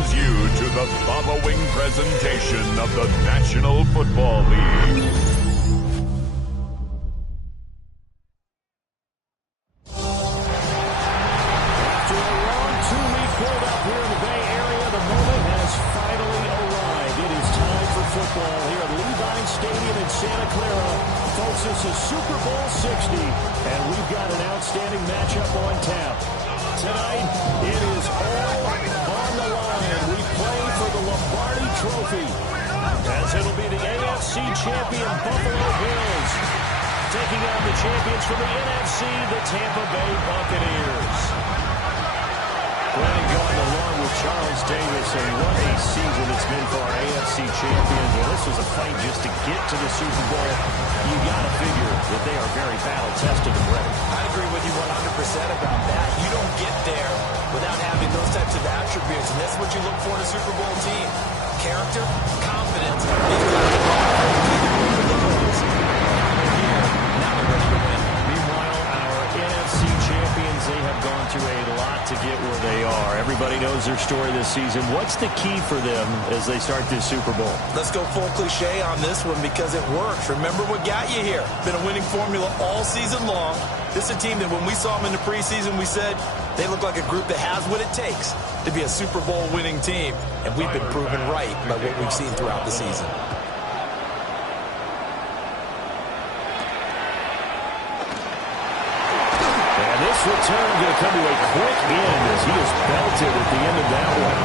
welcomes you to the following presentation of the National Football League. After a long two-week build-up here in the Bay Area, the moment has finally arrived. It is time for football here at Levi Stadium in Santa Clara. Folks, this is Super Bowl 60, and we've got an outstanding matchup on tap. Tonight, it is all on the line. We play for the Lombardi Trophy, as it'll be the AFC champion Buffalo Bills taking on the champions from the NFC, the Tampa Bay Buccaneers. Brandon going along with Charles Davis, and what a season it's been for our AFC champions. Well, this was a fight just to get to the Super Bowl. You got to figure that they are very battle-tested and ready. I agree with you 100% about that. You don't get there without having those types of attributes, and that's what you look for in a Super Bowl team. Character, confidence. They've got to now they're ready to win. Meanwhile, our NFC champions, they have gone through a lot to get where they are. Everybody knows their story this season. What's the key for them as they start this Super Bowl? Let's go full cliche on this one because it works. Remember what got you here. Been a winning formula all season long. This is a team that when we saw them in the preseason, we said they look like a group that has what it takes to be a Super Bowl winning team. And we've been proven right by what we've seen throughout the season. This return going to come to a quick end as he is belted at the end of that one.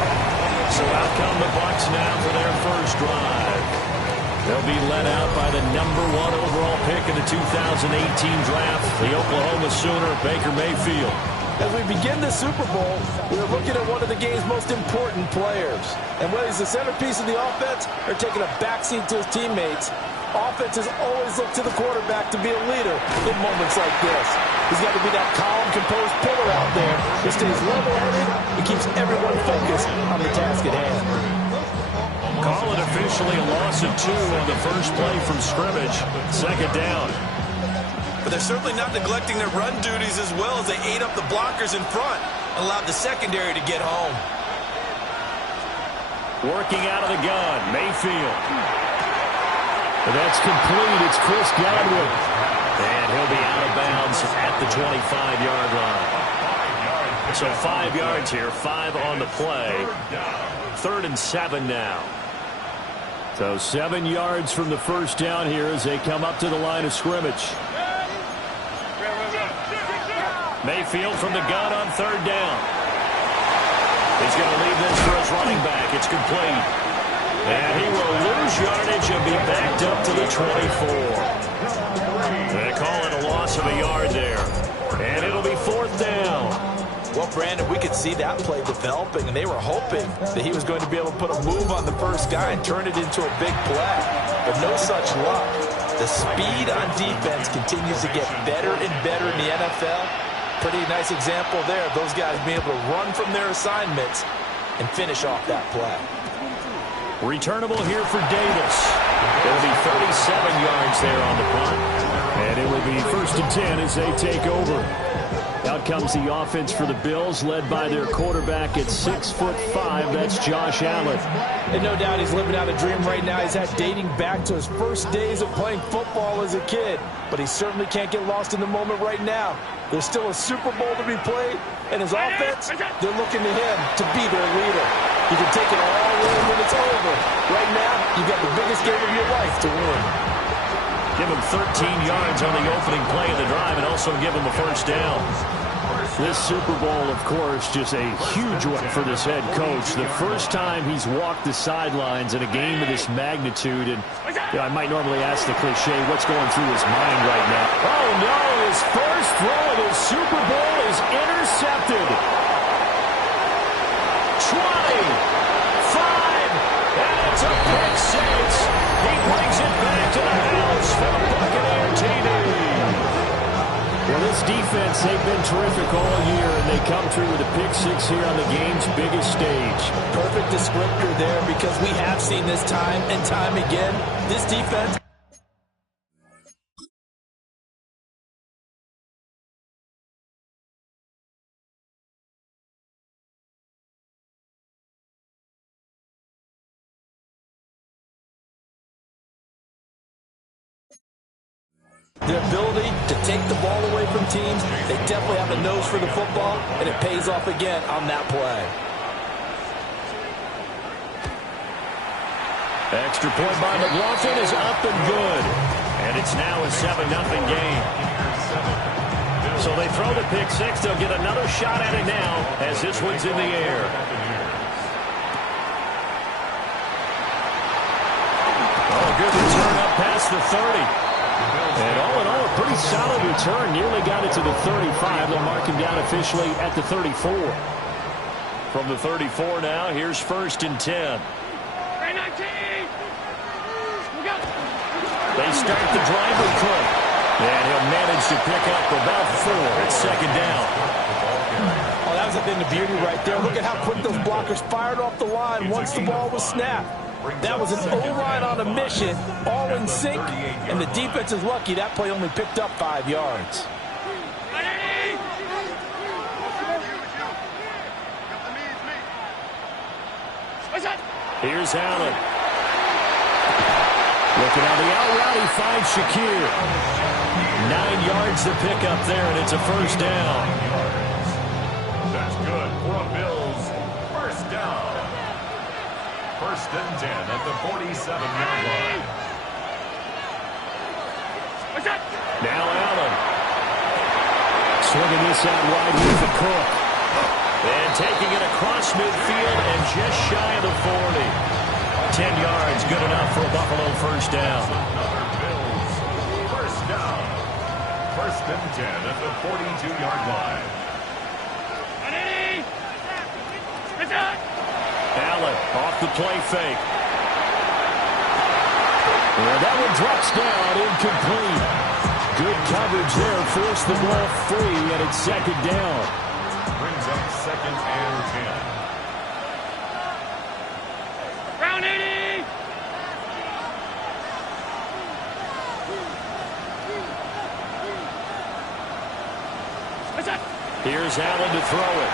So out come the Bucs now for their first drive. They'll be led out by the #1 overall pick in the 2018 draft, the Oklahoma Sooner, Baker Mayfield. As we begin the Super Bowl, we're looking at one of the game's most important players. And whether he's the centerpiece of the offense or taking a backseat to his teammates, offenses always look to the quarterback to be a leader in moments like this. He's got to be that calm, composed pillar out there that stays level-headed and keeps everyone focused on the task at hand. Call it officially a loss of 2 on the first play from scrimmage. Second down. But they're certainly not neglecting their run duties as well as they ate up the blockers in front and allowed the secondary to get home. Working out of the gun, Mayfield. That's complete. It's Chris Godwin. And he'll be out of bounds at the 25-yard line. So 5 yards here, 5 on the play. 3rd and 7 now. So 7 yards from the first down here as they come up to the line of scrimmage. Mayfield from the gun on 3rd down. He's going to leave this for his running back. It's complete. And he will lose yardage and be backed up to the 24. They call it a loss of a yard there. And it'll be 4th down. Well, Brandon, we could see that play developing, and they were hoping that he was going to be able to put a move on the first guy and turn it into a big play. But no such luck. The speed on defense continues to get better and better in the NFL. Pretty nice example there of those guys being able to run from their assignments and finish off that play. Returnable here for Davis. It'll be 37 yards there on the punt. And it will be 1st and 10 as they take over. Out comes the offense for the Bills, led by their quarterback at 6'5". That's Josh Allen. And no doubt he's living out a dream right now. He's had dating back to his first days of playing football as a kid. But he certainly can't get lost in the moment right now. There's still a Super Bowl to be played, and his offense, they're looking to him to be their leader. You can take it all in when it's over. Right now, you've got the biggest game of your life to win. Give him 13 yards on the opening play of the drive and also give him a first down. This Super Bowl, of course, just a huge one for this head coach. The first time he's walked the sidelines in a game of this magnitude. And I might normally ask the cliche, what's going through his mind right now? Oh, no, his first throw of his Super Bowl is intercepted. 20, 5, and it's a pick six. He brings it back to the house for the Buccaneer TV. Well, this defense, they've been terrific all year, and they come through with a pick six here on the game's biggest stage. Perfect descriptor there because we have seen this time and time again. This defense Their ability to take the ball away from teams, they definitely have a nose for the football, and it pays off again on that play. Extra point by McLaughlin is up and good. And it's now a 7-0 game. So they throw the pick six. They'll get another shot at it now as this one's in the air. Oh, good return up past the 30. And all in all, a pretty solid return. Nearly got it to the 35. They'll mark him down officially at the 34. From the 34 now, here's 1st and 10. They start the drive with Cook. And he'll manage to pick up about 4. It's 2nd down. Oh, that was a thing of beauty right there. Look at how quick those blockers fired off the line once the ball was snapped. That was an O-line on a mission, all in sync, and the defense is lucky that play only picked up 5 yards. Here's Allen. Looking on the out route, he finds Shakir. 9 yards to pick up there, and it's a 1st down. That's good for a Bills 1st down. 1st and 10 at the 47-yard line. Now Allen. Swinging this out wide with the Cook. And taking it across midfield and just shy of the 40. 10 yards, good enough for a Buffalo 1st down. Another Bills 1st down. 1st and 10 at the 42-yard line. Allen off the play fake. And that one drops down, incomplete. Good coverage there, forced the ball free, and it's 2nd down. Brings up 2nd and 10. Round 80! Here's Allen to throw it.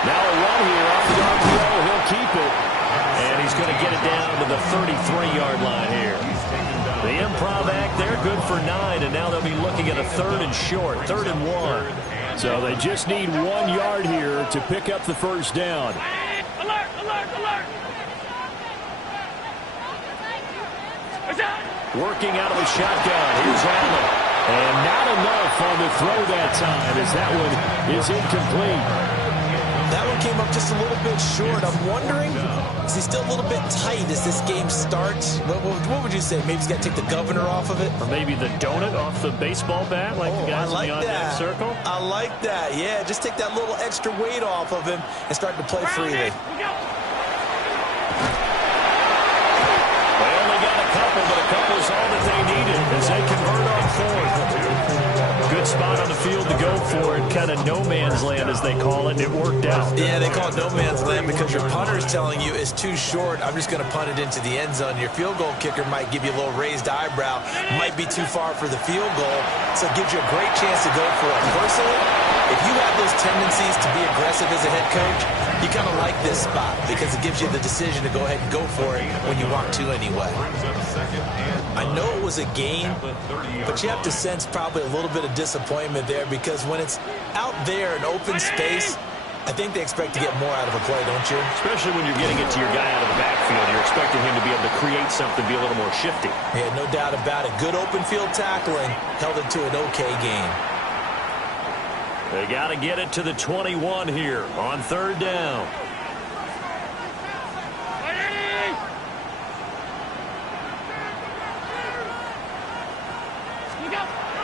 Now a run here off the RPO. He'll keep it. And he's going to get it down to the 33-yard line here. The improv act there, good for 9. And now they'll be looking at a 3rd and short, 3rd and 1. So they just need 1 yard here to pick up the 1st down. Alert! Alert! Alert! Working out of the shotgun. Here's Allen. And not enough on the throw that time as that one is incomplete. That one came up just a little bit short. I'm wondering, is he still a little bit tight as this game starts? What would you say? Maybe he's got to take the governor off of it? Or maybe the donut off the baseball bat like the guys in the on-deck circle? I like that. Yeah, just take that little extra weight off of him and start to play freely. They only got a couple, but a couple is all that they needed as they convert on 4th. Good spot on the field to go for it. Kind of no man's land, as they call it, and it worked out. Yeah, they call it no man's land because your punter's telling you it's too short. I'm just going to punt it into the end zone. Your field goal kicker might give you a little raised eyebrow. Might be too far for the field goal, so it gives you a great chance to go for it. Personally, if you have those tendencies to be aggressive as a head coach, you kind of like this spot because it gives you the decision to go ahead and go for it when you want to anyway. I know it was a gain, but you have to sense probably a little bit of disappointment there because when it's out there in open space, I think they expect to get more out of a play, don't you? Especially when you're getting it to your guy out of the backfield. You're expecting him to be able to create something, be a little more shifty. Yeah, no doubt about it. Good open field tackling held it to an okay gain. They got to get it to the 21 here on 3rd down.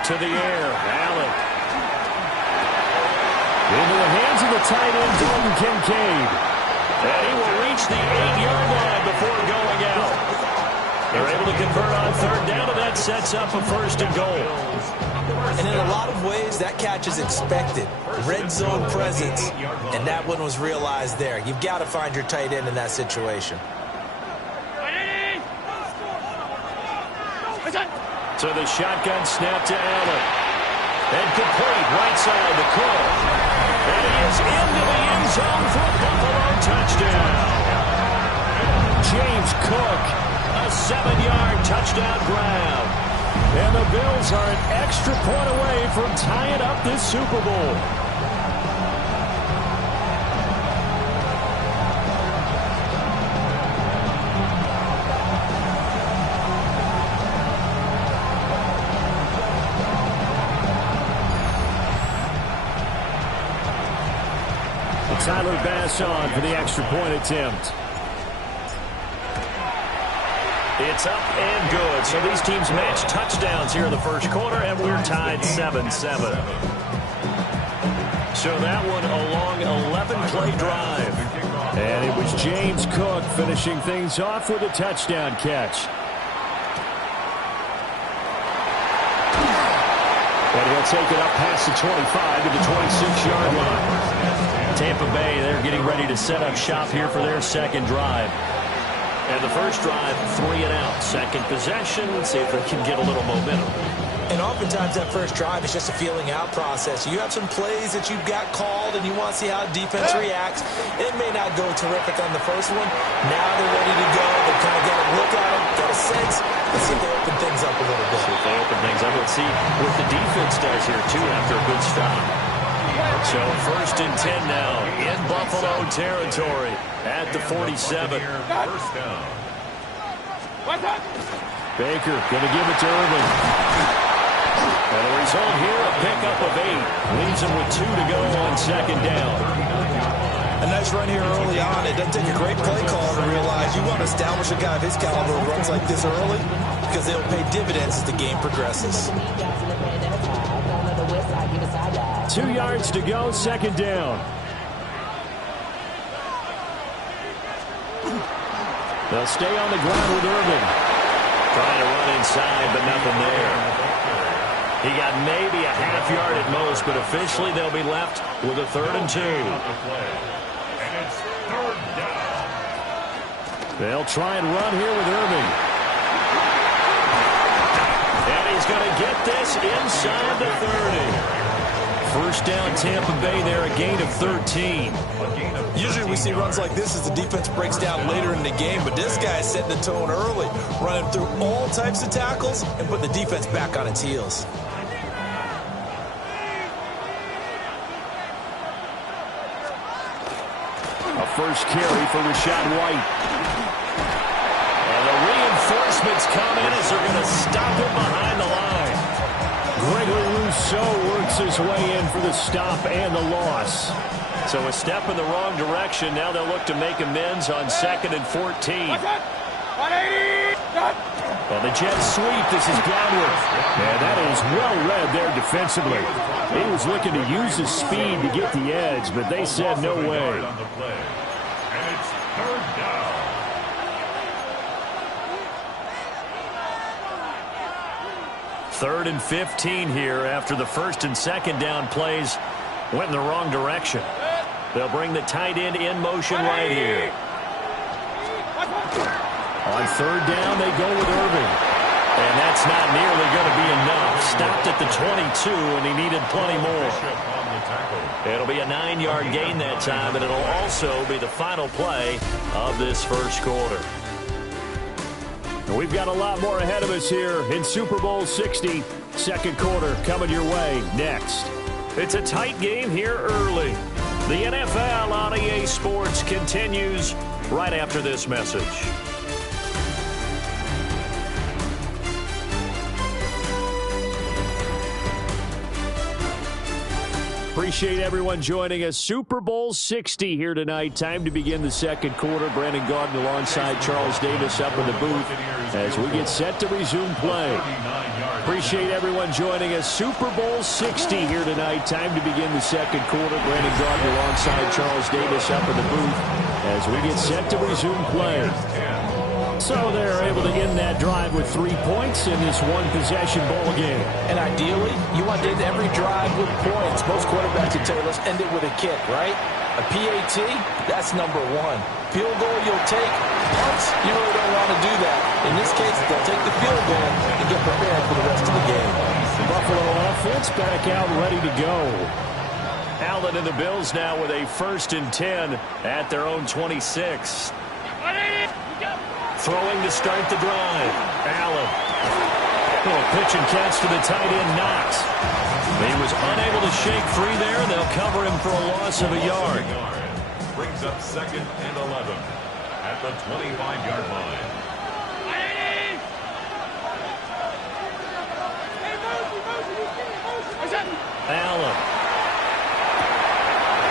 To the air, Allen. Into the hands of the tight end, Dalton Kincaid. And he will reach the 8-yard line before going out. They're able to convert on 3rd down, and that sets up a 1st and goal. And in a lot of ways, that catch is expected. Red zone presence, and that one was realized there. You've got to find your tight end in that situation. So the shotgun snap to Allen. And complete right side to Cook. And he is into the end zone for a Buffalo touchdown. James Cook, a 7-yard touchdown grab. And the Bills are an extra point away from tying up this Super Bowl. Tyler Bass on for the extra point attempt. It's up and good. So these teams match touchdowns here in the first quarter, and we're tied 7-7. So that one a long 11-play drive. And it was James Cook finishing things off with a touchdown catch. And he'll take it up past the 25 to the 26-yard line. Tampa Bay, they're getting ready to set up shop here for their second drive. And the first drive, 3 and out. Second possession, see if they can get a little momentum. And oftentimes that first drive is just a feeling out process. You have some plays that you've got called and you want to see how defense reacts. It may not go terrific on the first one. Now they're ready to go. They've kind of got a look at it, got a sense. Let's see if they open things up a little bit. See if they open things up. Let's see what the defense does here, too, after a good stop. So first and 10 now in Buffalo territory at the 47. First down. Baker going to give it to Irvin. And the result here, a pickup of 8. Leaves him with 2 to go on second down. A nice run here early on. It doesn't take a great play call to realize you want to establish a guy of his caliber who runs like this early because they'll pay dividends as the game progresses. 2 yards to go, second down. They'll stay on the ground with Irvin. Trying to run inside, but nothing there. He got maybe a half yard at most, but officially they'll be left with a 3rd and 2. And it's 3rd down. They'll try and run here with Irvin. And he's going to get this inside the 30. First down, Tampa Bay there, a gain of 13. Usually we see runs like this as the defense breaks down later in the game, but this guy is setting the tone early, running through all types of tackles and put the defense back on its heels. A first carry for Rashad White. And the reinforcements come in as they're going to stop him behind the line. Gregory Rousseau works his way in for the stop and the loss. So a step in the wrong direction. Now they'll look to make amends on 2nd and 14. Well, the jet sweep, this is Godwin. And that is well read there defensively. He was looking to use his speed to get the edge, but they said no way. And it's 3rd down. Third and 15 here after the first and second down plays went in the wrong direction. They'll bring the tight end in motion right here. On 3rd down, they go with Irving. And that's not nearly going to be enough. Stopped at the 22, and he needed plenty more. It'll be a 9-yard gain that time, and it'll also be the final play of this first quarter. And we've got a lot more ahead of us here in Super Bowl 60. Second quarter coming your way next. It's a tight game here early. The NFL on EA Sports continues right after this message. Appreciate everyone joining us. Super Bowl 60 here tonight. Time to begin the second quarter. Brandon Gaudin alongside Charles Davis up in the booth as we get set to resume play. Appreciate everyone joining us. Super Bowl 60 here tonight. Time to begin the second quarter. Brandon Gaudin alongside Charles Davis up in the booth as we get set to resume play. So they're able to end that drive with 3 points in this one-possession ball game. And ideally, you want to end every drive with points. Most quarterbacks would tell you, let's end it with a kick, right? A PAT, that's number 1. Field goal you'll take. Punts, you really don't want to do that. In this case, they'll take the field goal and get prepared for the rest of the game. Buffalo offense back out ready to go. Allen and the Bills now with a 1st and 10 at their own 26. Throwing to start the drive. Allen. Little pitch and catch to the tight end, Knox. He was unable to shake free there. They'll cover him for a loss of a yard. Brings up 2nd and 11 at the 25-yard line. Allen.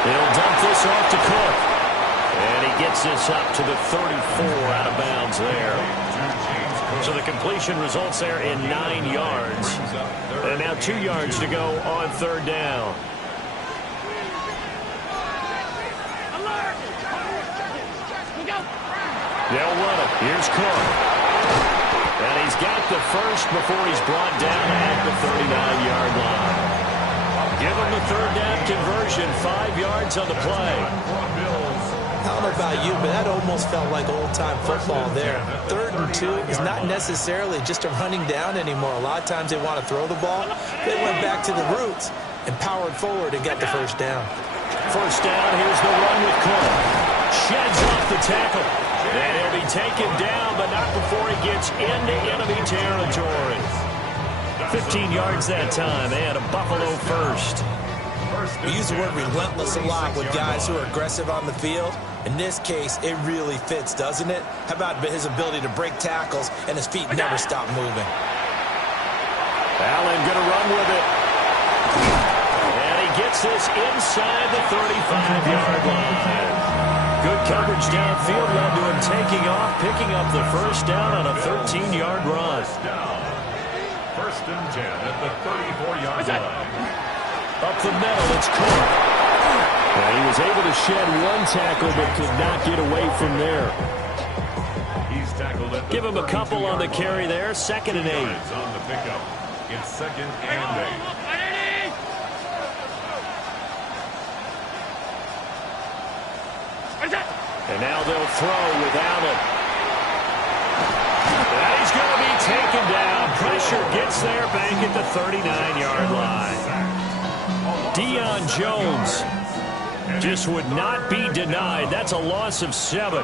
He'll dump this off to Cook. And he gets this up to the 34 out of bounds there. So the completion results there in 9 yards. And now 2 yards to go on 3rd down. They'll run it. Here's Cook. And he's got the first before he's brought down at the 39-yard line. Give him the 3rd down conversion. 5 yards on the play. I don't know about you, but that almost felt like old-time football there. 3rd and 2 is not necessarily just a running down anymore. A lot of times they want to throw the ball. They went back to the roots and powered forward and got the 1st down. 1st down, here's the run with Cook. Sheds off the tackle. And he'll be taken down, but not before he gets into enemy territory. 15 yards that time, and a Buffalo first. We use the word relentless a lot with guys who are aggressive on the field. In this case, it really fits, doesn't it? How about his ability to break tackles and his feet never stop moving? Allen going to run with it. And he gets this inside the 35-yard line. Good coverage downfield led to him taking off, picking up the 1st down on a 13-yard run. 1st and 10 at the 34-yard line. Up the middle, it's Cook. And he was able to shed 1 tackle, but could not get away from there. He's tackled at the Give him a couple on the carry there. 2nd and 8. On the pickup. It's 2nd and 8. And now they'll throw with Allen. And he's going to be taken down. Pressure gets there back at the 39-yard line. Deion Jones just would not be denied. That's a loss of 7.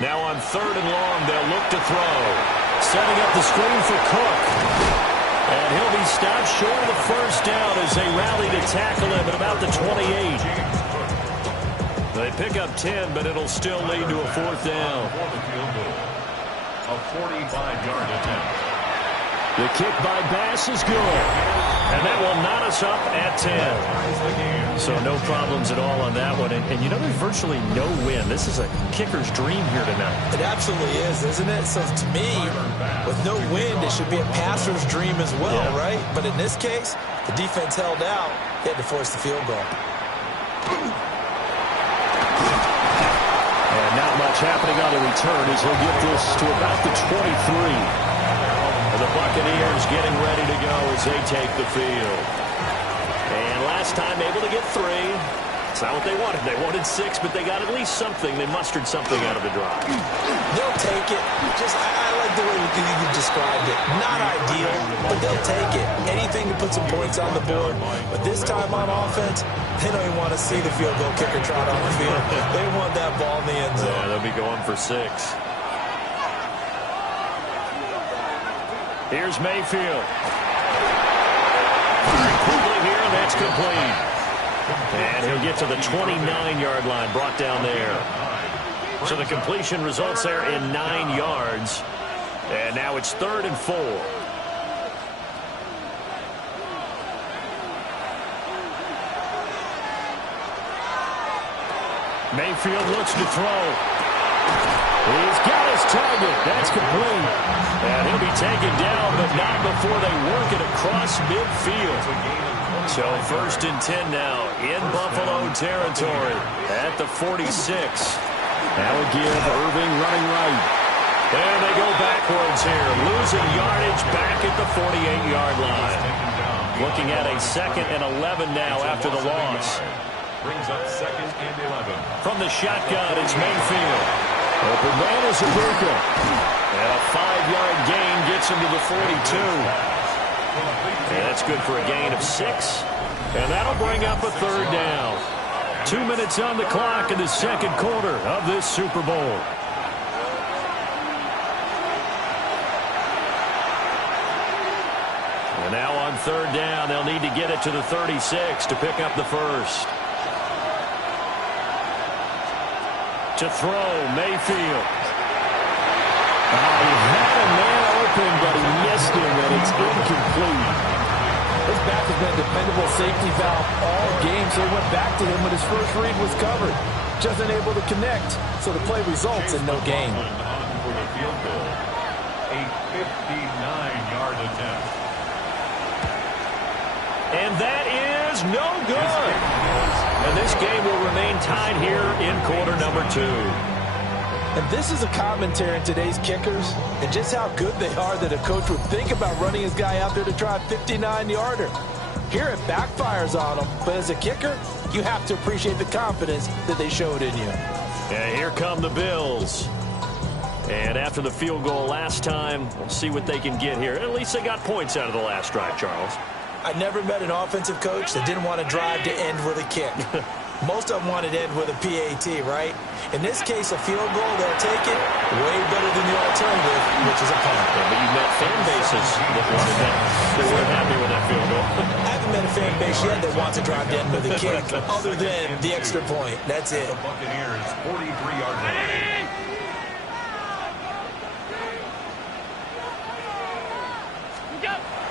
Now on 3rd and long, they'll look to throw. Setting up the screen for Cook. And he'll be stopped short of the 1st down as they rally to tackle him at about the 28. They pick up 10, but it'll still lead to a 4th down. A 45-yard attempt. The kick by Bass is good. And that will knot us up at 10. So no problems at all on that one. And you know, there's virtually no win. This is a kicker's dream here tonight. It absolutely is, isn't it? So to me, with no wind, it should be a passer's dream as well, right? But in this case, the defense held out. They had to force the field goal. And not much happening on the return as he'll get this to about the 23. The Buccaneers getting ready to go as they take the field. And last time able to get 3. It's not what they wanted. They wanted 6, but they got at least something. They mustered something out of the drive. They'll take it. I like the way you described it. Not ideal, but they'll take it. Anything to put some points on the board. But this time on offense, they don't even want to see the field goal kicker trot on the field. They want that ball in the end zone. Yeah, they'll be going for 6. Here's Mayfield. Quickly here, and that's complete. And he'll get to the 29-yard line, brought down there. So the completion results there in 9 yards. And now it's 3rd and 4. Mayfield looks to throw. He's got his target. That's complete. And he'll be taken down, but not before they work it across midfield. So 1st and 10 now in Buffalo territory at the 46. That would give Irving running right. There they go backwards here. Losing yardage back at the 48-yard line. Looking at a 2nd and 11 now after the loss. Brings up 2nd and 11. From the shotgun, it's Mayfield. Open man is Ibuka. And a 5-yard gain gets him to the 42. And that's good for a gain of 6. And that'll bring up a third down. 2 minutes on the clock in the second quarter of this Super Bowl. And now on third down, they'll need to get it to the 36 to pick up the first. To throw, Mayfield. He had a man open, but he missed him, and it's incomplete. His back has been a dependable safety valve all game, so he went back to him when his first read was covered. Just unable to connect, so the play results in no gain. For the field goal, a 59-yard attempt. And that is no good. And this game will remain tied here in quarter number 2. And this is a commentary on today's kickers and just how good they are that a coach would think about running his guy out there to try a 59-yarder. Here it backfires on him, but as a kicker, you have to appreciate the confidence that they showed in you. And here come the Bills. And after the field goal last time, we'll see what they can get here. At least they got points out of the last drive, Charles. I never met an offensive coach that didn't want to drive to end with a kick. Most of them wanted to end with a PAT, right? In this case, a field goal, they'll take it way better than the alternative, which is a punt. Yeah, but you've met fan bases that wanted that. They weren't happy with that field goal. I haven't met a fan base yet that wants to drive to end with a kick, other than the extra point. That's it. The Buccaneers, 43-yard line.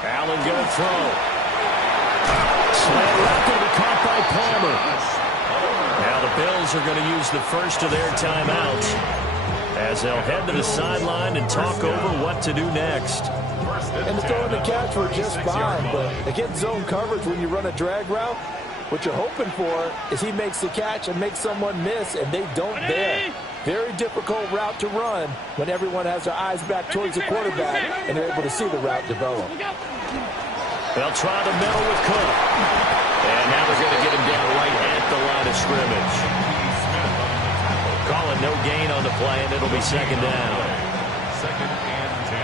Allen going to throw. Slant route going to be caught by Palmer. Now the Bills are going to use the first of their timeouts as they'll head to the sideline and talk over what to do next. And the throw and the catch were just fine, but against zone coverage when you run a drag route, what you're hoping for is he makes the catch and makes someone miss, and they don't there. Very difficult route to run when everyone has their eyes back towards the quarterback and they're able to see the route develop. They'll try the middle with Cook. And now they're going to get him down right at the line of scrimmage. Calling no gain on the play, and it'll be second down. Second and 10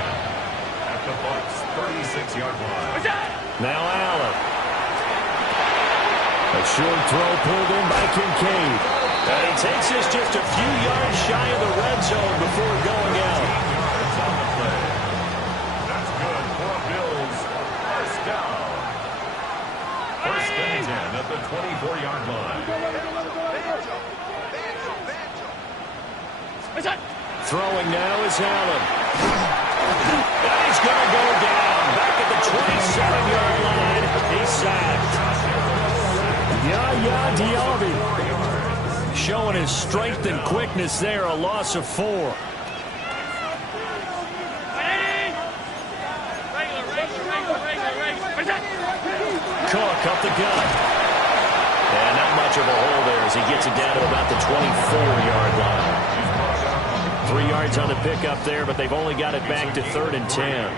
at the Bucs' 36-yard line. Now Allen. A short throw pulled in by Kincaid. And he takes this just a few yards shy of the red zone before going out. That's good for a Bills first down. First and 10 at the 24-yard line. Throwing now is Allen. And he's going to go down. Back at the 27-yard line. He's sacked. Yaya Diaby showing his strength and quickness there. A loss of 4. Cook up the gut. And not much of a hole there as he gets it down to about the 24-yard line. 3 yards on the pickup there, but they've only got it back to 3rd and 10.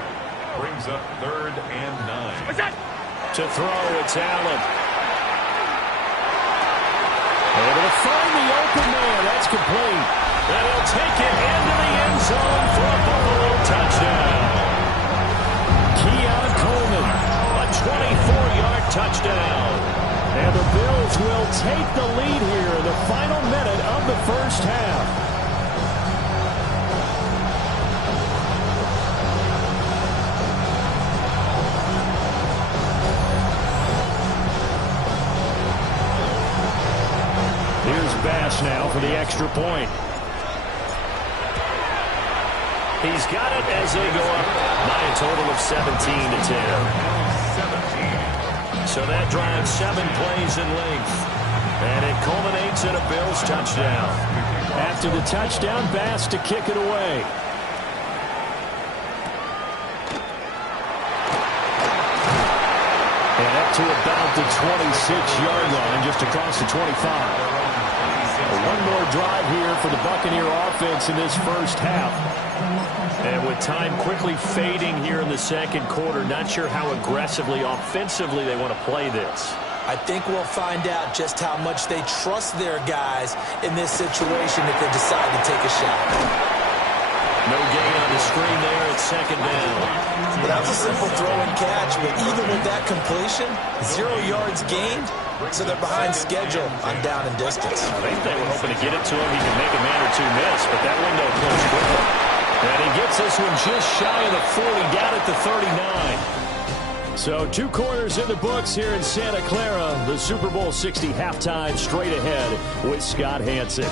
Brings up 3rd and 9. To throw, it's Allen. Able to find the open man. That's complete. And he'll take it into the end zone for a Buffalo touchdown. Keon Coleman, a 24-yard touchdown. And the Bills will take the lead here in the final minute of the first half. Here's Bass now for the extra point. He's got it as they go up by a total of 17 to 10. So that drives 7 plays in length. And it culminates in a Bills touchdown. After the touchdown, Bass to kick it away. And up to about the 26-yard line, just across the 25. One more drive here for the Buccaneer offense in this first half. And with time quickly fading here in the second quarter, not sure how aggressively, offensively they want to play this. I think we'll find out just how much they trust their guys in this situation if they decide to take a shot. No gain on the screen there at second down. Well, that was a simple throw and catch, but even with that completion, 0 yards gained, so they're behind schedule on down and distance. I think they were hoping to get it to him. He can make a man or two miss, but that window closed quickly. And he gets this one just shy of the 40, down at the 39. So 2 quarters in the books here in Santa Clara. The Super Bowl 60 halftime straight ahead with Scott Hanson.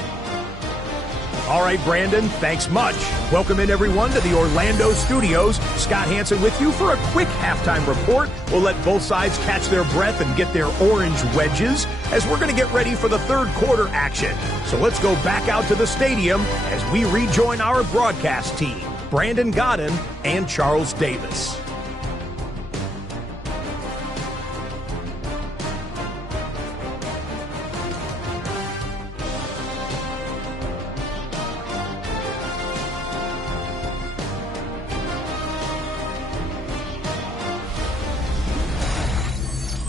All right, Brandon, thanks much. Welcome in, everyone, to the Orlando studios. Scott Hanson with you for a quick halftime report. We'll let both sides catch their breath and get their orange wedges as we're going to get ready for the third quarter action. So let's go back out to the stadium as we rejoin our broadcast team, Brandon Godden and Charles Davis.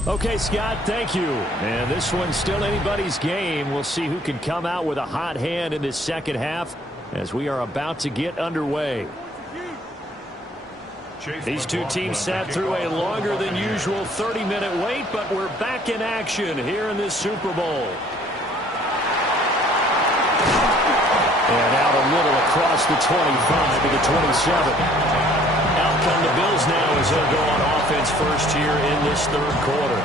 Okay, Scott, thank you. And this one's still anybody's game. We'll see who can come out with a hot hand in this second half as we are about to get underway. These two teams sat through a longer than usual 30-minute wait, but we're back in action here in this Super Bowl. And out a little across the 25 to the 27. Out come the Bills now as they'll go on offense first here in this third quarter.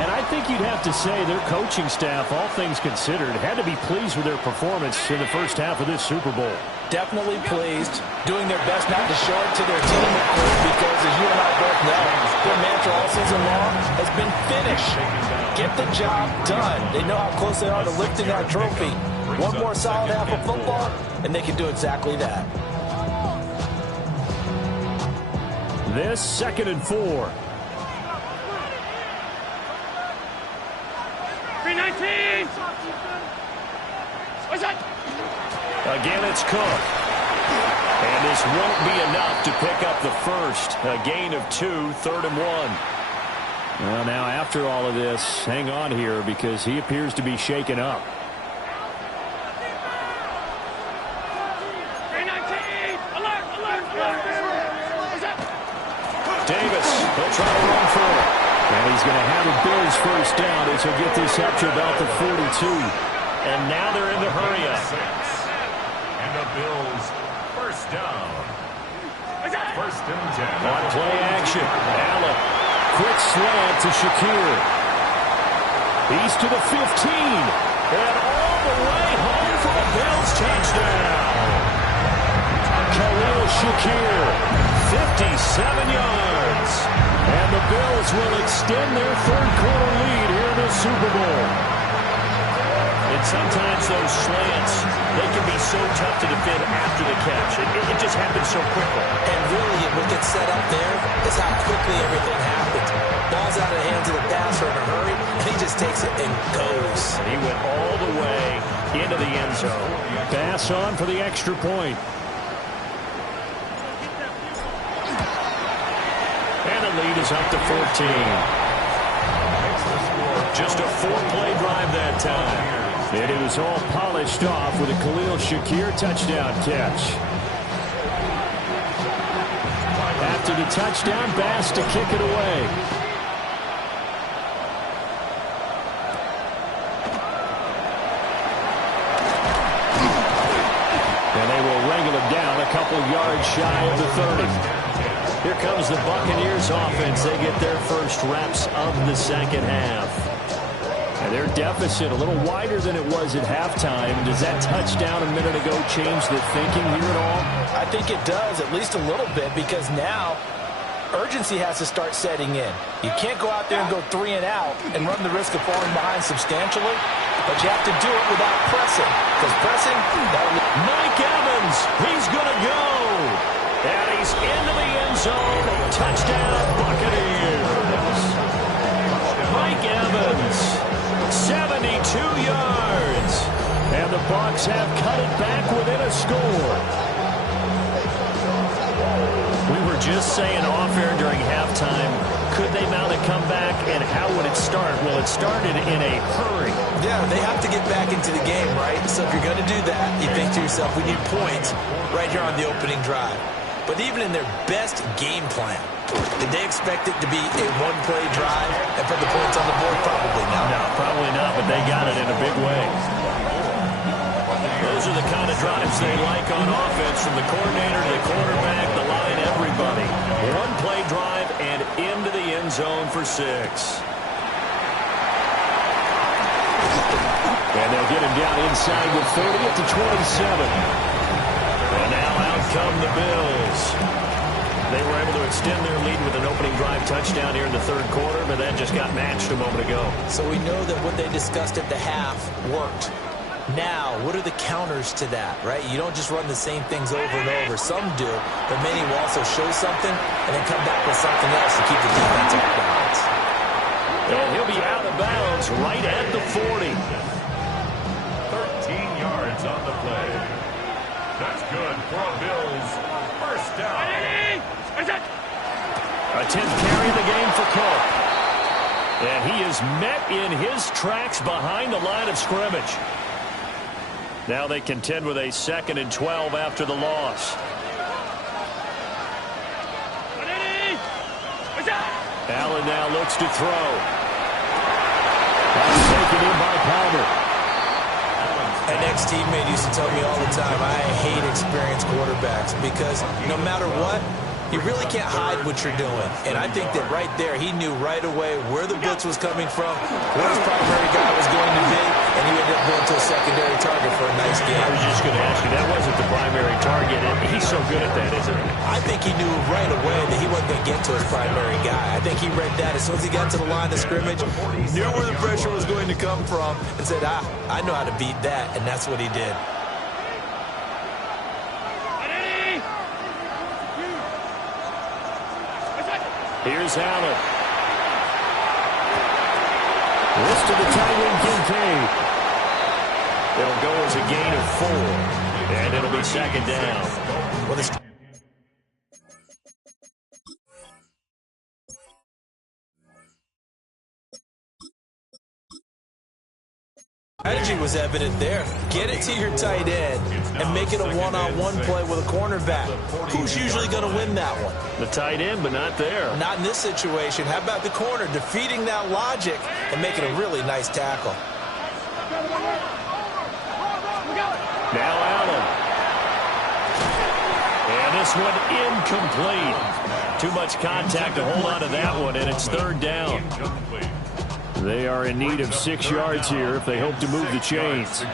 And I think you'd have to say their coaching staff, all things considered, had to be pleased with their performance in the first half of this Super Bowl. Definitely pleased, doing their best not to show it to their team, because as you and I both know, their mantra all season long has been finish. Get the job done. They know how close they are to lifting that trophy. One more solid half of football, and they can do exactly that. This 2nd and 4. 319. What's that? Again, it's Cook. And this won't be enough to pick up the first. A gain of 2, 3rd and 1. Well, now after all of this, hang on here because he appears to be shaken up. Davis, he'll try to run for it. And he's going to have a Bills first down as he'll get this up to about the 42. And now they're in the hurry up. And the Bills first down. First and 10. On play action. Allen. Quick slant to Shakir. He's to the 15. And all the way home for a Bills touchdown. Khalil Shakir. 57 yards. And the Bills will extend their third quarter lead here in the Super Bowl. And sometimes those slants, they can be so tough to defend after the catch. It just happens so quickly. And really, what gets set up there is how quickly everything happens. Ball's out of the hands of the passer in a hurry, and he just takes it and goes. And he went all the way into the end zone. Pass on for the extra point. Lead is up to 14. Just a 4-play drive that time. And it was all polished off with a Khalil Shakir touchdown catch. After the touchdown, Bass to kick it away. And they will wrangle him down a couple yards shy of the 30. Here comes the Buccaneers offense. They get their first reps of the second half. And their deficit a little wider than it was at halftime. Does that touchdown a minute ago change the thinking here at all? I think it does, at least a little bit, because now urgency has to start setting in. You can't go out there and go 3 and out and run the risk of falling behind substantially, but you have to do it without pressing. Because pressing, Mike Evans, he's going to go. And he's into the end zone. Touchdown, Buccaneers. Mike Evans, 72 yards. And the Bucs have cut it back within a score. We were just saying off air during halftime, Could they mount a comeback, and how would it start? Well, it started in a hurry. Yeah, they have to get back into the game, right? So if you're going to do that, you think to yourself, we need points right here on the opening drive. But even in their best game plan, did they expect it to be a one-play drive and put the points on the board? Probably not. No, probably not, but they got it in a big way. Those are the kind of drives they like on offense, from the coordinator to the quarterback, the line, everybody. One-play drive and into the end zone for 6. And they'll get him down inside with 30 at the 27. And now out come the Bills. They were able to extend their lead with an opening drive touchdown here in the third quarter, but that just got matched a moment ago. So we know that what they discussed at the half worked. Now, what are the counters to that, right? You don't just run the same things over and over. Some do, but many will also show something and then come back with something else to keep the defense off balance. And he'll be out of bounds right at the 40. 13 yards on the play. That's good for a Bills first down. A 10th carry of the game for Cook. And he is met in his tracks behind the line of scrimmage. Now they contend with a 2nd and 12 after the loss. Allen now looks to throw. That's taken in by Palmer. An ex-teammate used to tell me all the time, I hate experienced quarterbacks because no matter what, you really can't hide what you're doing. And I think that right there, he knew right away where the blitz was coming from, where his primary guy was going to be, and he ended up going to a secondary target for a nice game. I was just going to ask you, that wasn't the primary target, and he's so good at that, isn't he? I think he knew right away that he wasn't going to get to his primary guy. I think he read that as soon as he got to the line of scrimmage, knew where the pressure was going to come from, and said, I know how to beat that, and that's what he did. Here's Allen. This to the tight end, Kincaid. It'll go as a gain of 4, and it'll be 2nd down. Well, this strategy was evident there. Get it to your tight end and make it a one-on-one play with a cornerback. Who's usually going to win that one? The tight end, but not there. Not in this situation. How about the corner defeating that logic and making a really nice tackle? Now Allen. And this one incomplete. Too much contact to hold on to that one, and it's 3rd down. They are in need of 6 yards here if they hope to move the chains.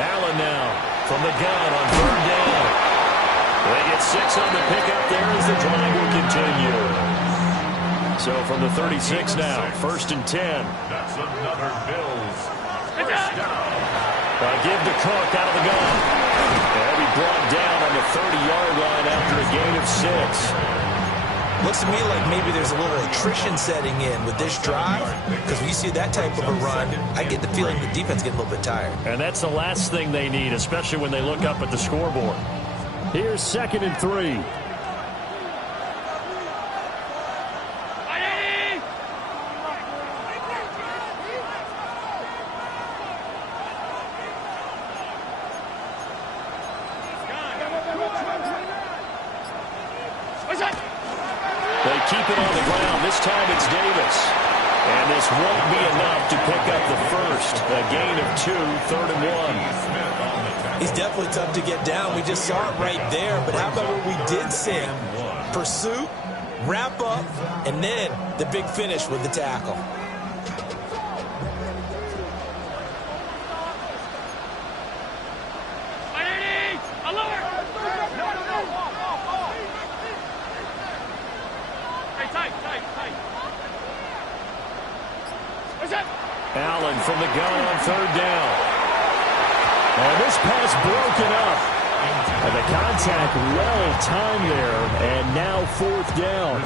Allen now from the gun on 3rd down. They get 6 on the pickup there as the drive will continue. So from the 36 now, 1st and 10. That's another Bills first down. Give to Cook out of the gun. And he brought down on the 30-yard line after a gain of 6. Looks to me like maybe there's a little attrition setting in with this drive, because when you see that type of a run, I get the feeling the defense getting a little bit tired. And that's the last thing they need, especially when they look up at the scoreboard. Here's 2nd and 3. They keep it on the ground. This time it's Davis. And this won't be enough to pick up the first. A gain of 2, 3rd and 1. He's definitely tough to get down. We just saw it right there. But how about what we did see? Pursuit, wrap up, and then the big finish with the tackle. Allen from the gun on 3rd down. And this pass broken up. And the contact well-timed there, and now fourth down.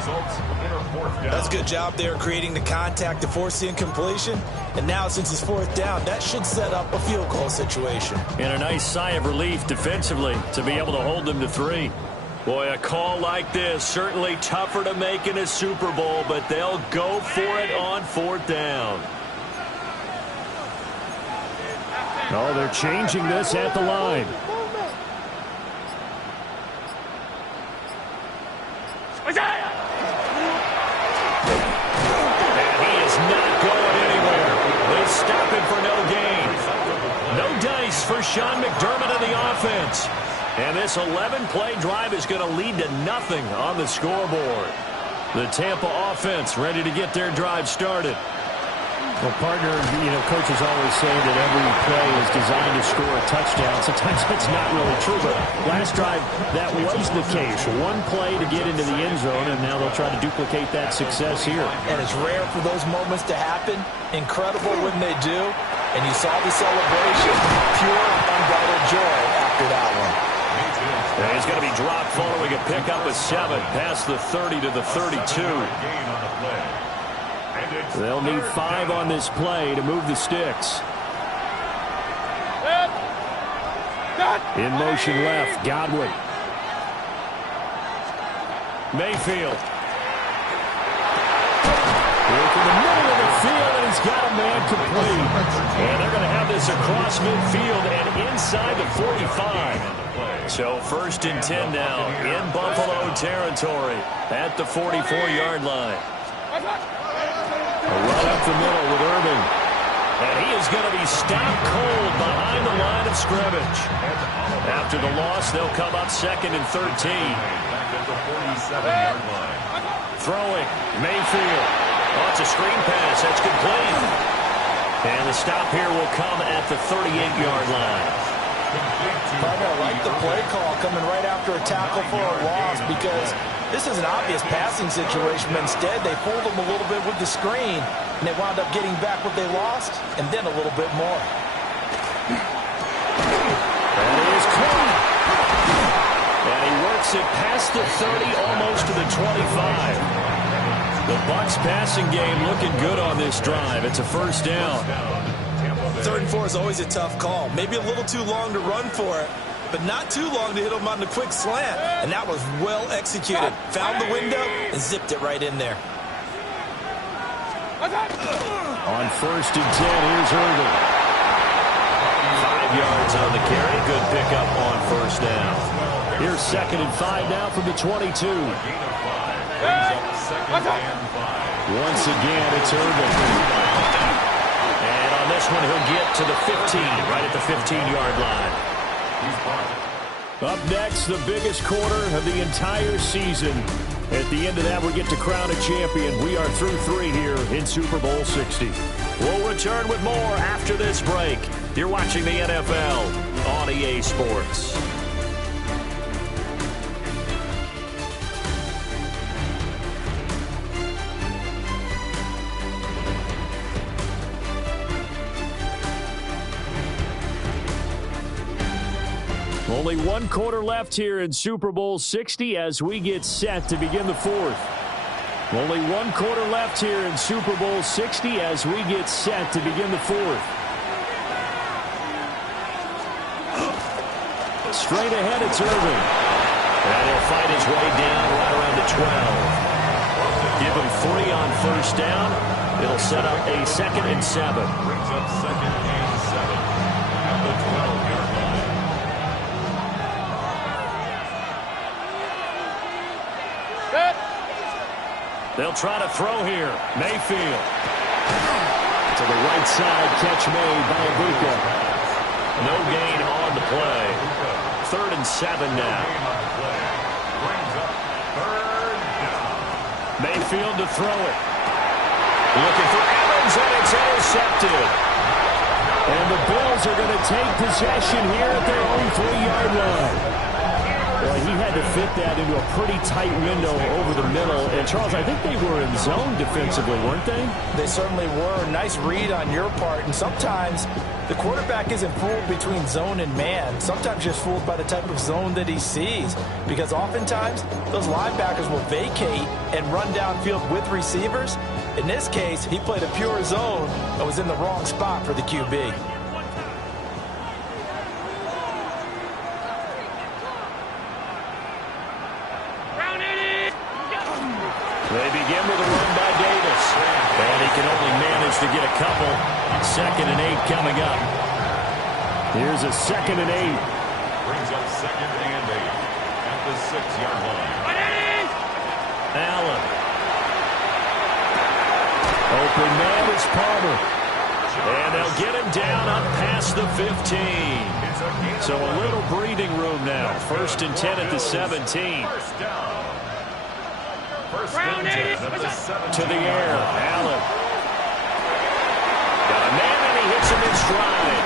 That's a good job there creating the contact to force the incompletion. And now since it's fourth down, that should set up a field goal situation. And a nice sigh of relief defensively to be able to hold them to 3. Boy, a call like this, certainly tougher to make in a Super Bowl, but they'll go for it on fourth down. Oh, they're changing this at the line. And he is not going anywhere. They stop him for no gain. No dice for Sean McDermott and the offense. And this 11-play drive is going to lead to nothing on the scoreboard. The Tampa offense ready to get their drive started. Well, partner, coaches always say that every play is designed to score a touchdown. Sometimes that's not really true, but last drive, that was the case. One play to get into the end zone, and now they'll try to duplicate that success here. And it's rare for those moments to happen. Incredible when they do. And you saw the celebration. Pure, unbridled joy after that one. And he's going to be dropped following a pickup of 7 past the 30 to the 32. They'll need 5 on this play to move the sticks. In motion left, Godwin. Mayfield. Work in the middle of the field, and he's got a man complete. And they're going to have this across midfield and inside the 45. So 1st and 10 now in Buffalo territory at the 44-yard line. A run up the middle with Irving. And he is going to be stopped cold behind the line of scrimmage. After the loss, they'll come up 2nd and 13. Back at the 47-yard line. Throwing, Mayfield. Oh, it's a screen pass. That's complete. And the stop here will come at the 38-yard line. Partner, I like the play call coming right after a tackle for a loss because this is an obvious passing situation, but instead they fooled them a little bit with the screen, and they wound up getting back what they lost, and then a little bit more. That is caught. And he works it past the 30, almost to the 25. The Bucs passing game looking good on this drive. It's a first down. 3rd and 4 is always a tough call. Maybe a little too long to run for it, but not too long to hit him on the quick slant. And that was well executed. Found the window and zipped it right in there. On 1st and 10, here's Irving. 5 yards on the carry. Good pickup on first down. Here's 2nd and 5 now from the 22. Once again, it's Irving. And on this one, he'll get to the 15, right at the 15-yard line. Up next, the biggest quarter of the entire season. At the end of that, we get to crown a champion. We are through 3 here in Super Bowl 60. We'll return with more after this break. You're watching the NFL on EA Sports. Only 1 quarter left here in Super Bowl 60 as we get set to begin the 4th. Only 1 quarter left here in Super Bowl 60 as we get set to begin the 4th. Straight ahead, it's Irving. And he'll fight his way down right around the 12. Give him 3 on first down. It'll set up a 2nd and 7. Brings up 2nd and 7 at the 12-yard line. They'll try to throw here. Mayfield. To the right side, catch made by Abuka. No gain on the play. 3rd and 7 now. Mayfield to throw it. Looking for Evans, and it's intercepted. And the Bills are going to take possession here at their own 3-yard line. Well, he had to fit that into a pretty tight window over the middle. And, Charles, I think they were in zone defensively, weren't they? They certainly were. Nice read on your part. And sometimes the quarterback isn't fooled between zone and man. Sometimes just fooled by the type of zone that he sees. Because oftentimes, those linebackers will vacate and run downfield with receivers. In this case, he played a pure zone and was in the wrong spot for the QB. They begin with a run by Davis. And he can only manage to get a couple. 2nd and 8 coming up. Here's a 2nd and 8. Brings up 2nd and 8 at the 6-yard line. Allen. Open man is Palmer. And they'll get him down up past the 15. So a little breathing room now. 1st and 10 at the 17. First down. First and 10 at the 17. To the air. Allen. Got a man and he hits him in stride.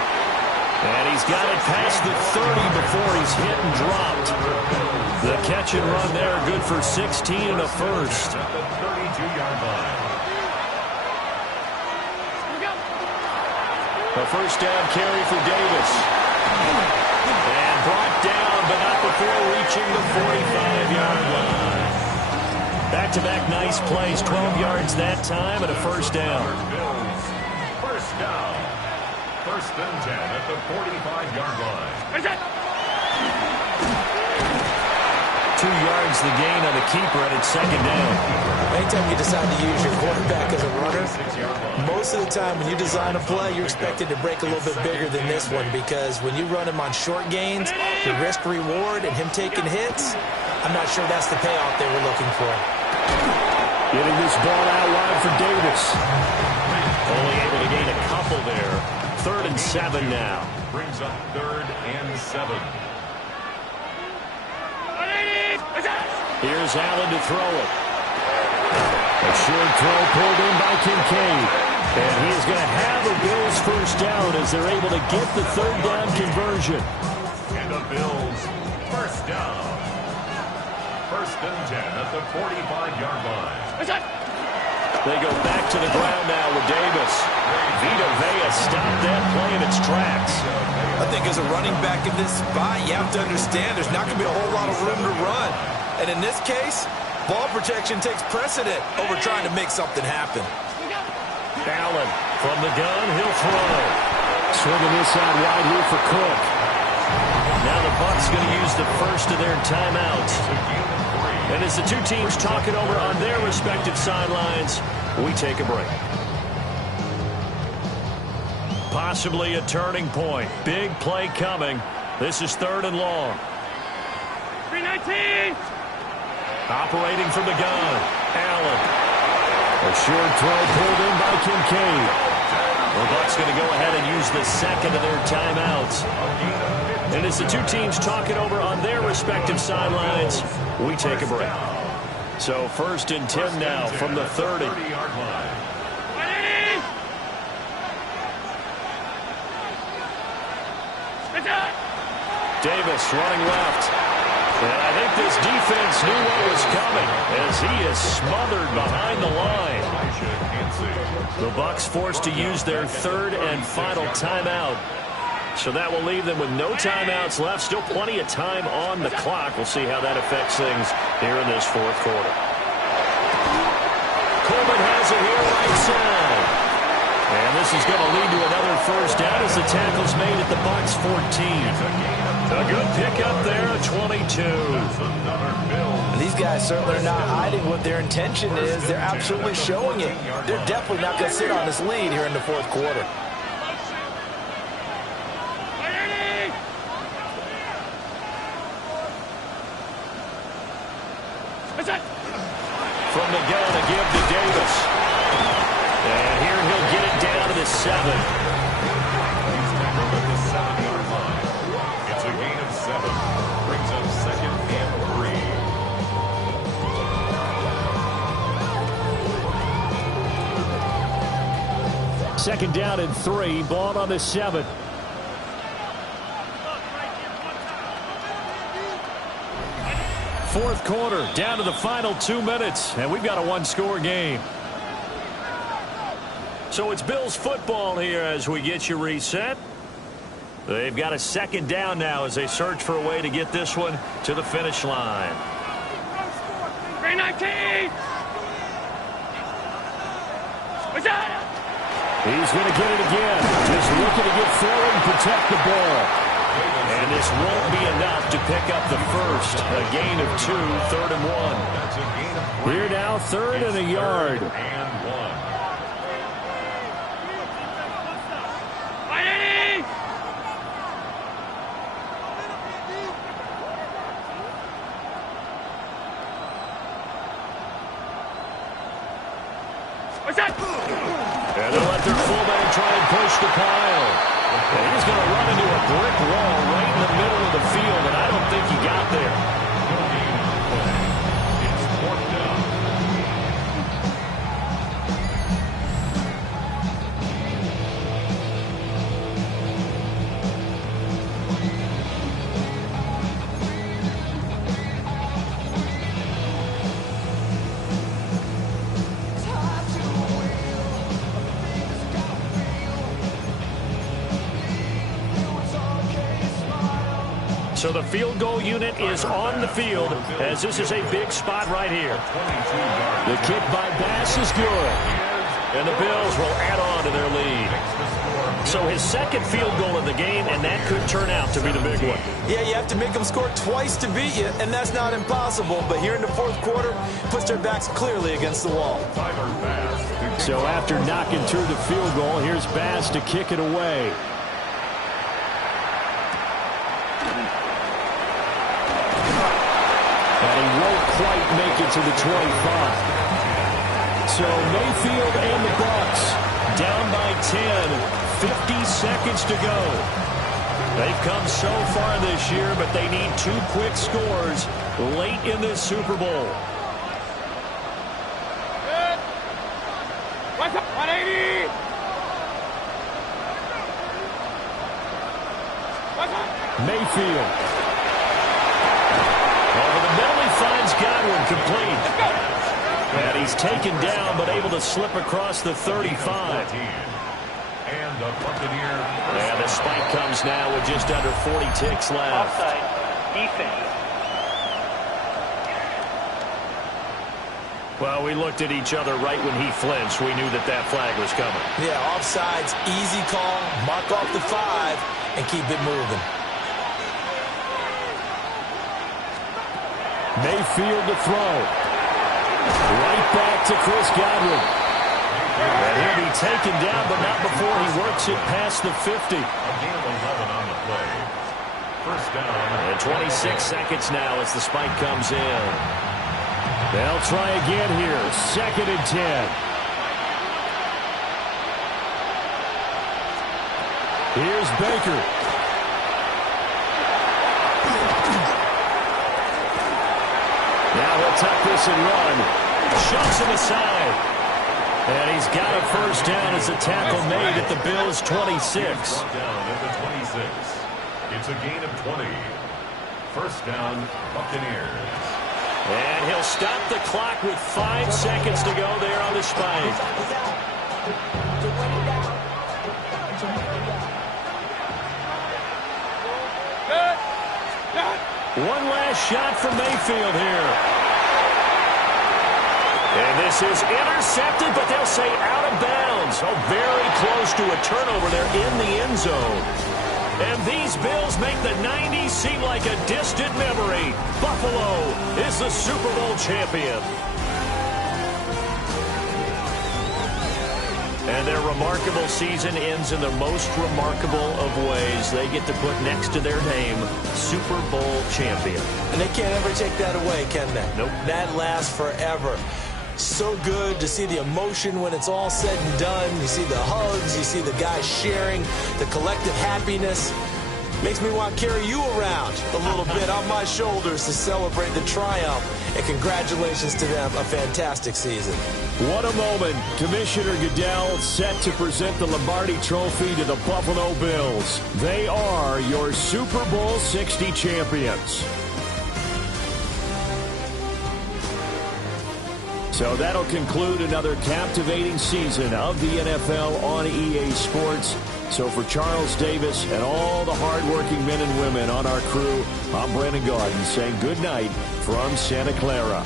And he's got it past the 30 before he's hit and dropped. The catch and run there, good for 16 and a first. At the 32-yard line. A first down carry for Davis. And brought down, but not before reaching the 45-yard line. Back-to-back nice plays, 12 yards that time, and a first down. First down. 1st and 10 at the 45-yard line. 2 yards the gain on the keeper, and it's 2nd down. Anytime you decide to use your quarterback as a runner, most of the time when you design a play, you're expected to break a little bit bigger than this one, because when you run him on short gains, the risk-reward and him taking hits, I'm not sure that's the payoff they were looking for. Getting this ball out wide for Davis. Only able to gain a couple there. 3rd and 7 now. Brings up 3rd and 7. Here's Allen to throw it. A short throw pulled in by Kincaid. And he is going to have the Bills first down as they're able to get the 3rd down conversion. And the Bills first down. 1st and 10 at the 45-yard line. They go back to the ground now with Davis. Vita Vea stopped that play in its tracks. I think as a running back in this spot, you have to understand there's not going to be a whole lot of room to run. And in this case, ball protection takes precedent over trying to make something happen. Allen from the gun, he'll throw. Swinging this out wide here for Cook. Now the Bucs going to use the first of their timeouts. And as the two teams talk it over on their respective sidelines, we take a break. Possibly a turning point. Big play coming. This is 3rd and long. 319. Operating from the gun. Allen. A short throw pulled in by Kincaid. The Bucs going to go ahead and use the 2nd of their timeouts. And as the two teams talk it over on their respective sidelines, we take a break. So 1st and 10 now from the 30. Davis running left. And I think this defense knew what was coming as he is smothered behind the line. The Bucs forced to use their 3rd and final timeout. So that will leave them with no timeouts left. Still plenty of time on the clock. We'll see how that affects things here in this 4th quarter. Coleman has it here right side. And this is going to lead to another first down as the tackle's made at the Bucs 14. A good pickup there at 22. These guys certainly are not hiding what their intention is. They're absolutely showing it. They're definitely not going to sit on this lead here in the 4th quarter. From the gun, a give to Davis. And here he'll get it down to the 7. He's tackled at the 7-yard line. It's a gain of 7. Brings up 2nd and 3. 2nd down and 3. Ball on the 7. fourth quarter, down to the final 2 minutes, and we've got a one-score game. So it's Bills football here as we get you reset. They've got a second down now as they search for a way to get this one to the finish line. 319! What's that? He's going to get it again. Just looking to get forward and protect the ball. And this won't be enough to pick up the first. A gain of 2, 3rd and 1. Here now, 3rd and a yard. And they'll let their fullback try and push the pile. And he's going to run into a brick wall right in the middle of the field, and I don't think he got there. It's 4th down. So the field goal unit is on the field as this is a big spot right here. The kick by Bass is good. And the Bills will add on to their lead. So his second field goal of the game, and that could turn out to be the big one. Yeah, you have to make them score twice to beat you, and that's not impossible. But here in the fourth quarter, puts their backs clearly against the wall. So after knocking through the field goal, here's Bass to kick it away. And he won't quite make it to the 25. So Mayfield and the Bucs down by 10, 50 seconds to go. They've come so far this year, but they need 2 quick scores late in this Super Bowl. 180! Mayfield. Over the middle, he finds Godwin complete. And he's taken down, but able to slip across the 35. And the Buccaneer. And the spike comes now with just under 40 ticks left. Offside. Defense. Well, we looked at each other right when he flinched. We knew that that flag was coming. Yeah, offsides, easy call, mark off the 5, and keep it moving. Mayfield to throw. Right back to Chris Godwin. And he'll be taken down, but not before he works it past the 50. A gain of 11 on the play. First down. And 26 seconds now as the spike comes in. They'll try again here. 2nd and 10. Here's Baker. Now he'll tuck this and run. Shoves him aside. And he's got a first down as a tackle made at the Bills' 26. Down at the 26. It's a gain of 20. First down, Buccaneers. And he'll stop the clock with 5 seconds to go there on the spike. One last shot from Mayfield here. And this is intercepted, but they'll say out of bounds. Oh, very close to a turnover there in the end zone. And these Bills make the 90s seem like a distant memory. Buffalo is the Super Bowl champion. And their remarkable season ends in the most remarkable of ways. They get to put next to their name, Super Bowl champion. And they can't ever take that away, can they? Nope. That lasts forever. So good to see the emotion when it's all said and done. You see the hugs, you see the guys sharing, the collective happiness. Makes me want to carry you around a little bit on my shoulders to celebrate the triumph. And congratulations to them, a fantastic season. What a moment. Commissioner Goodell set to present the Lombardi Trophy to the Buffalo Bills. They are your Super Bowl 60 champions. So that'll conclude another captivating season of the NFL on EA Sports. So for Charles Davis and all the hardworking men and women on our crew, I'm Brandon Gaudin saying good night from Santa Clara.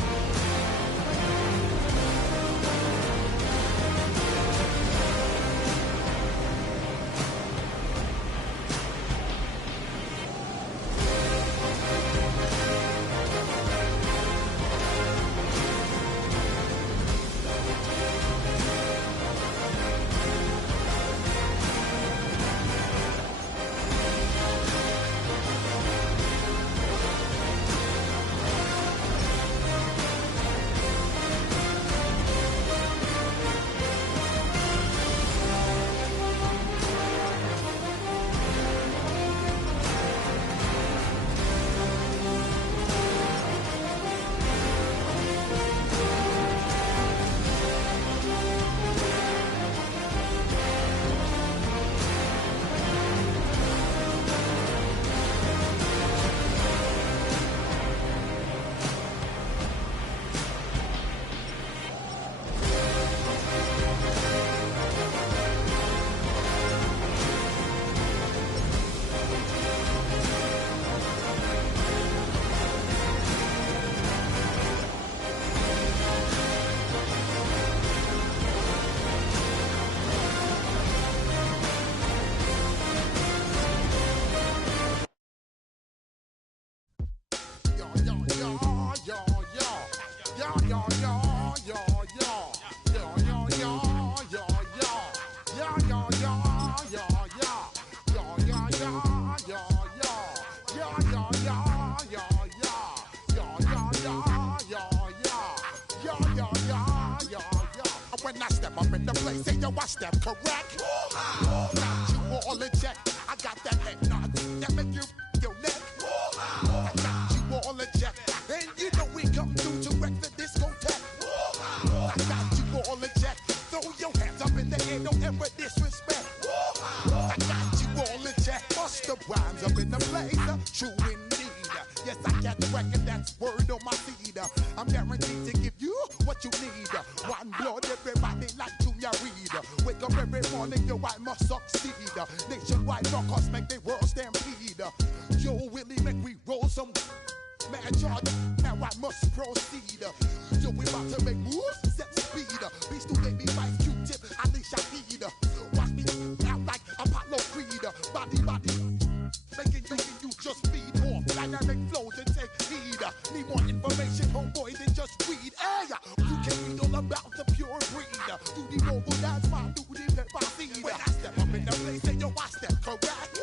When I step up in the place, say yo, I step correct. Got you all in check. I got that head nod that make you your neck. I got you all in check, and you know we come through to wreck the discotheque. I got you all in check. Throw your hands up in the air, don't ever disrespect. I got you all in check. Bust the rhymes up in the place, true indeed. Yes, I got the record, that's word on my feed. I'm guaranteed to give you what you need. One blood, everybody like Junior Reed. Wake up every morning, yo, I must succeed. Nationwide rockers make the world stampede. Yo, Willie, make we roll some mad charge. Now I must proceed. Yo, we about to make moves, set speed. Beast to baby, Vice Q-tip, Alicia Heed. Watch me out like Apollo Creed. Body, making you just feed off dynamic flows and take heed. Need more information, homeboy, than just read. Hey, you can read all about the pure breed. Do the noble dance, my duty, let my seed. When I step up in the place, say yo, I step correct.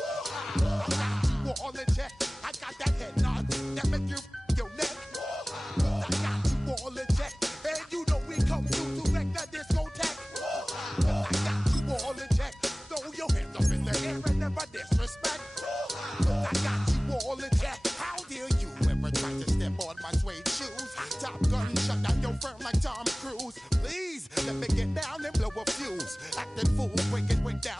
I got you all in check. I got that head nod that make you your neck. I got you all in check, and you know we come through to wreck the discotheque. I got you all in check. Throw your hands up in the air and never disrespect. I got you all in check. How dare you ever try to step on my suede shoes? Top Gun shut down your firm like Tom Cruise. Please let me get down and blow a fuse. Acting fool, break it down.